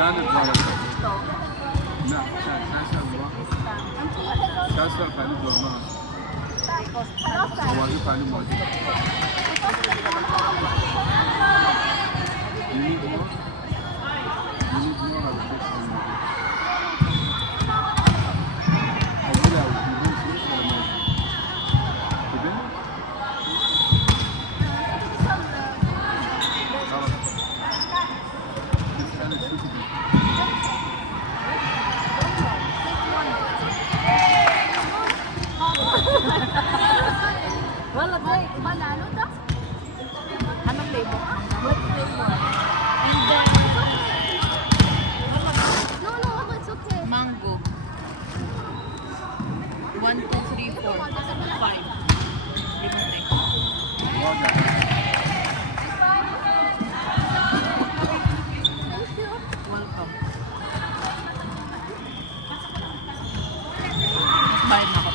كانت ورقة لا شاشة شاشة خالد والله واقف عليه موجود Wala boy, panalo to? Anong flavor? What flavor? And then, no, it's okay. Mango. 1, 2, 3, 4, 5. Welcome. Bayad na ako.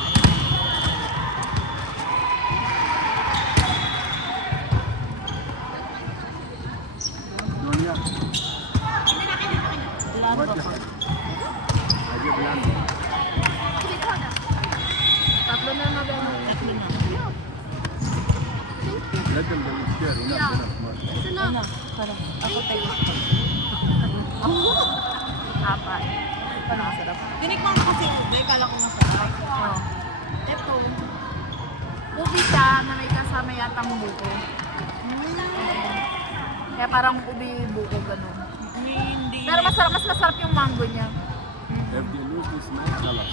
Tatlo na na ba? Tatlo na. Let them share enough. Ito na. Ano? Sarap. Ako tayo. Apat. Ano masarap? Tinikman ko kasi ito. Dahil kala ko masarap. Oh. Ito. Ubi siya na may kasama yatang buko. Kaya parang ubi buko ganun. Hindi. Pero mas masarap yung mango niya. If they lose this match, خلاص.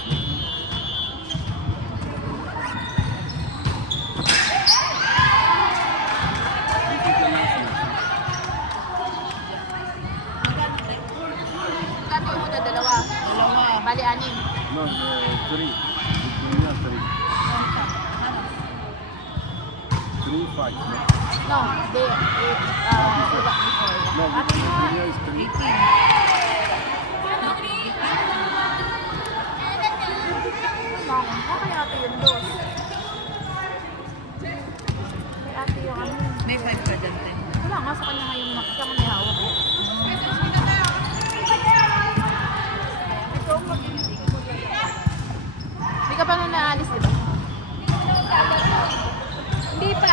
Kano mo na dalawa? Dalawa. Bali anim. No, three. Dunya three. 3, 5. No, they before. No, Dunya is 3. 18. Kaya ate yung dos. Kaya ate yung ano. May 5 ka dyan, Ten. Wala nga sa kanya ngayon. Siya mo may hawak. Hindi ka pa nung naalis, di ba? Hindi pa.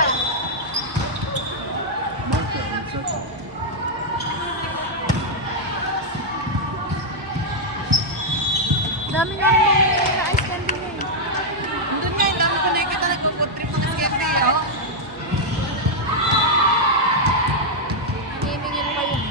Dami nga mga na ice candy niya eh. Doon nga, dami ko nakikita nagpo-food trip ng cafe, oh. Nanginingin pa yun eh.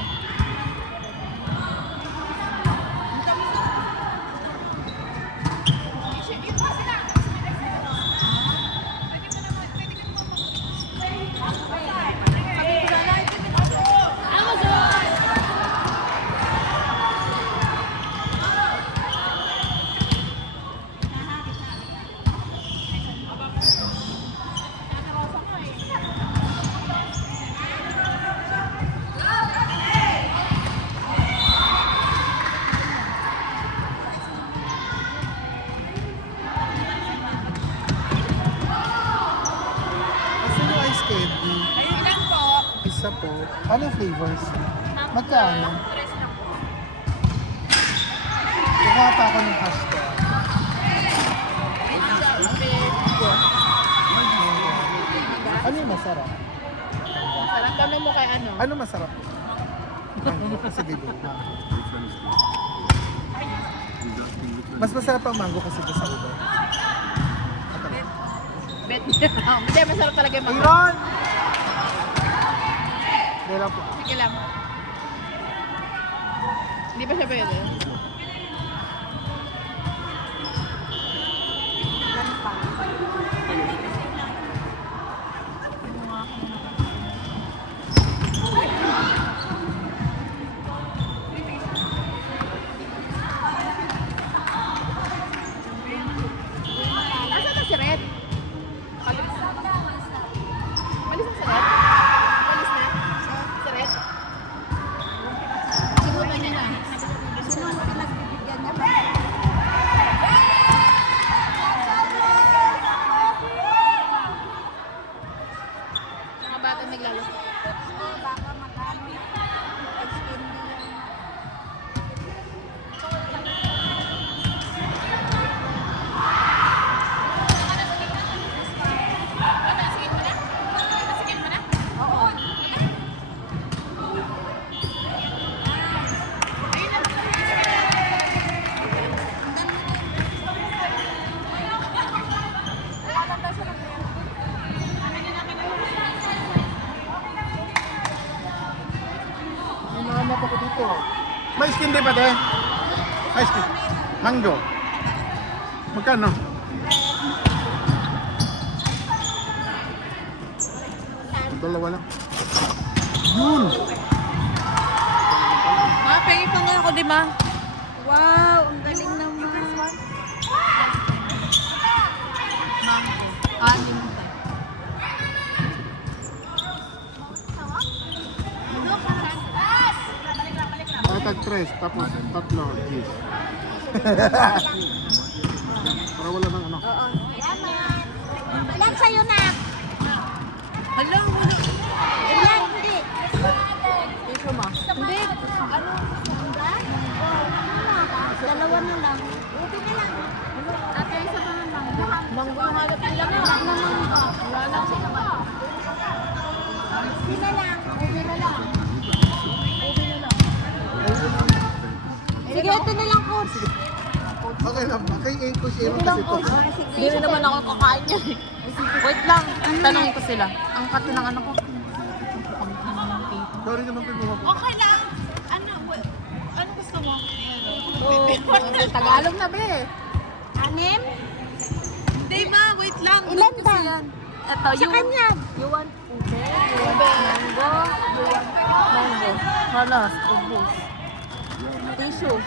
Kasi yung ice candy, Ayun lang po. isa po. Ano flavors? Magkano? Nakata ako ng hashtag. Ano yung masarap? Sarap ka mo kay ano? Ano masarap? Mango. Sige, go. Mango. Which one is good? He's asking which one Mas is masarap ang mango kasi sa ulo. Bet niya. Hindi, masarap talaga yung mga. Ayun! Dela po. Sige lang. Hindi pa siya pwede? Nasaan na si Red? Malis na si Red? Malis na? Si Red? Siguro niya na. Sino ang pinagbibigyan niya pa? Mga bata naglalaro. Baka magkano. Hanap ako dito. May skin di pa, te? May skin. Mango. Magkano? Dalawa lang. Yun! Pengi pa nga ako, di ba? Wow, ang galing naman. Ay, tag-tres. Tapos tatlo. Yes. Para wala ng ano. Ilan sa'yo na? Hala, wala. Ilan? Hindi. Ito ma. Hindi. Ano? Dalawa na lang. Ubi na lang. Ate, isa pa na lang. Manggo yung halap nila nga. Wala lang sila ba? Ubi na lang. Ubi na lang. Ubi na lang. Sige, ito na lang, coach. Okay lang. Kay Eko siya kasi ito. Hindi rin naman ako kakain yan eh. Wait lang, tanongin ko sila. Ang kati ng ano ko. Sorry naman pinuha ko. Okay lang. Ano gusto mo? Tagalog na, be. Anim? Hindi ma, wait lang. Ilan Kasi ba? yan. Ito, Sa kanya. You want ube? You want mango? You want mango? Halos, ubos. Tissue.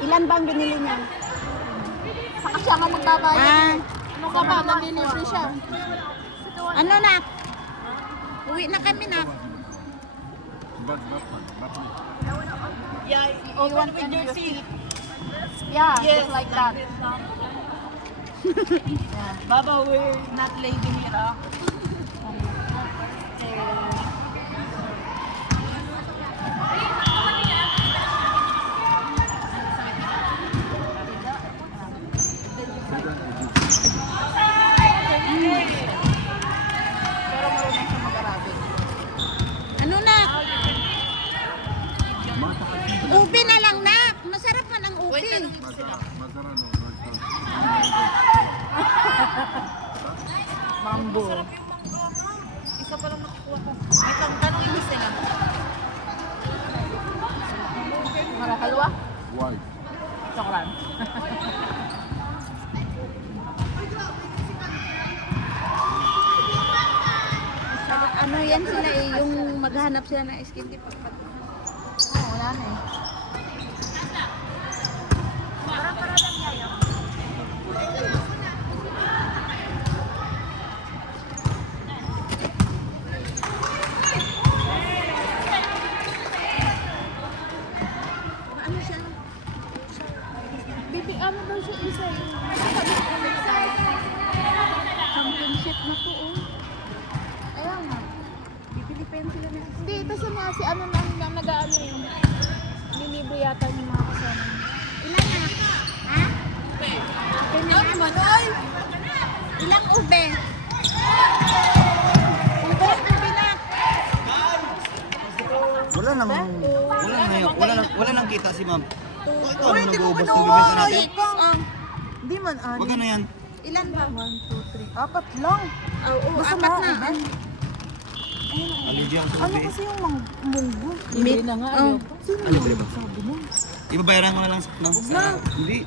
Ilan ba ang binili niya? Saka siya nga magbabayad. Ano ka ba? Nag-delivery siya. Ano na? Uwi na kami na. Yeah, open with your feet. Yeah, Yes, just like that. Yeah. Baba, we're not lady here. Ah. Ano na? Ubi na lang na. Masarap man ang ubi. Mango. Isa pa lang nakukuha ko. Ito, tanongin mo sila. Marakalwa? Why? Chokran. Ano yan sila eh, yung maghanap sila ng skin tip. Oo, wala na eh. Ano siya? Bibi, ano daw siya isa eh. Championship na to oh. Ayaw nga. Bibili pa yan sila na. Hindi, kasi nga si ano lang nag-ano yun. Lilibo yata yung mga kasama. Ilan na? Ha? Ano naman, oy! Ilang ube? Ube na. Wala nang kita si ma'am. Ito, Uy, ano hindi ko nag-uubos ng kinuha! bibenta natin? Hindi man, Wag ano yan? Ilan ba? 1, 2, 3. Apat lang. Oo, apat na. Allergy ako sa Ano ube. kasi yung munggo? Hindi na nga. Oh. Ano ba? Ibabayaran ko na lang. No? na. Hindi.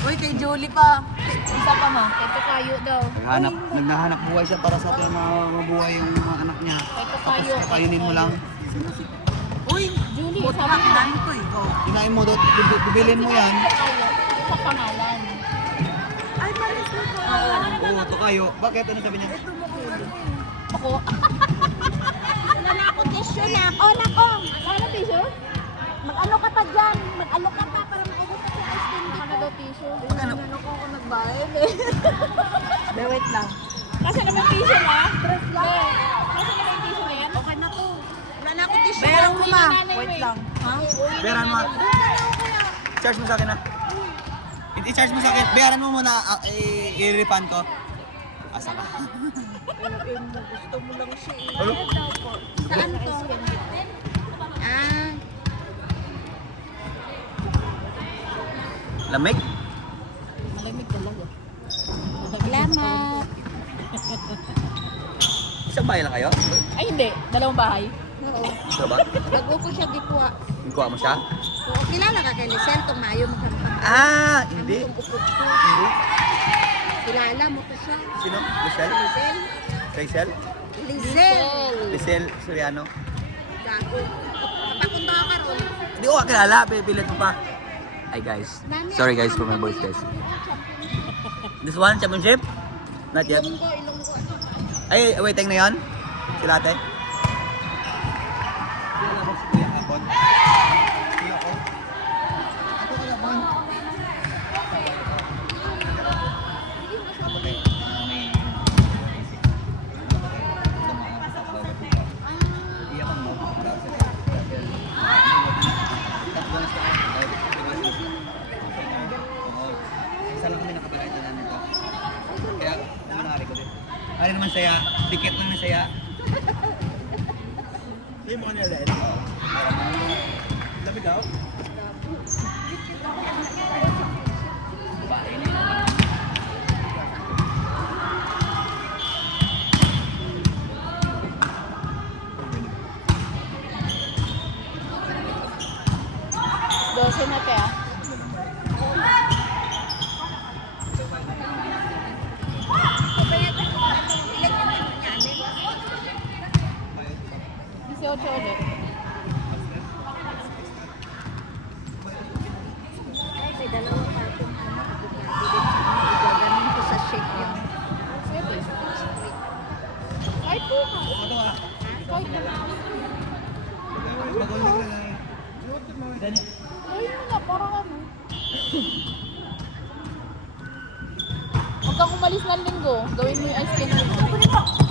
Uy, kay Julie pa. Isa pa ma. Ito kayo daw. Naghahanap buhay siya para sa atin na mabuhay yung mga anak niya. Ito Tapos kayo. kakainin mo lang. Uy, Julie, buti sabi na kinain ko eh. Oh. Kinain mo, bibilin mo yan. sa pangalan. Ay, maris na ko. Oo, ito kayo. Bakit? Ano sabi niya? Ako. Wala na ako tissue na. Oh, nako. Wala tissue? Mag-ano ka pa dyan? Mag-ano ka pa para makubos ka sa ice cream dito. Ano daw tissue? Ano ko nagbayad eh. Wait lang. Kasi naman tissue na. Stress lang. Kasi naman tissue na yan. Okay na to. Wala na ako tissue. Bayaran mo ma. Nanay Wait eh. lang. Ha? Bayaran mo. Charge mo sa akin na. I-charge mo sa akin. Bayaran mo muna. I-refund ko. Asa ka? Gusto mo lang siya eh. Ano? Saan to? Ah. Lamig? Malamig talaga. Salamat. Isang bahay lang kayo? Ay, hindi. Dalawang bahay. Oo. Gusto ba? Bago ko siya gikuha. Kuha mo siya? Oo, kilala ka kay Lisel, itong mayo mo kang Ah, hindi. Ang upod ko. Hindi. Kilala mo ko siya. Sino? Lisel? Lisel? Rachel? Lisel. Lisel Soriano? Gago. Papunta ka ron. Hindi ko kakilala, pipilit mo pa. Hi guys. Sorry guys for my voice guys. This one, championship? Not yet. Ilonggo. Ay, waiting na yan? Sila ate? Kilala ko si Kuya Kapon. Kuya ko. Ako Kuya Kapon. Kapon eh. May isip. Iya ko mo. Isa lang kami nakapirate na nito. Kaya, nangyari ko din. Ano naman saya? Dikit lang na saya. Hindi mo kanila rin. Lamig ako. Dose na te ah. Kasi 8 ulit. Ay, may dalawang patong gaganin ko sa shake yun. Pwede. Kahit po ka. Ito ah. Kahit na lang. Magulog na lang. Ayun mo na, parang ano. Huwag kang umalis ng linggo. Gawin mo yung ice cream mo.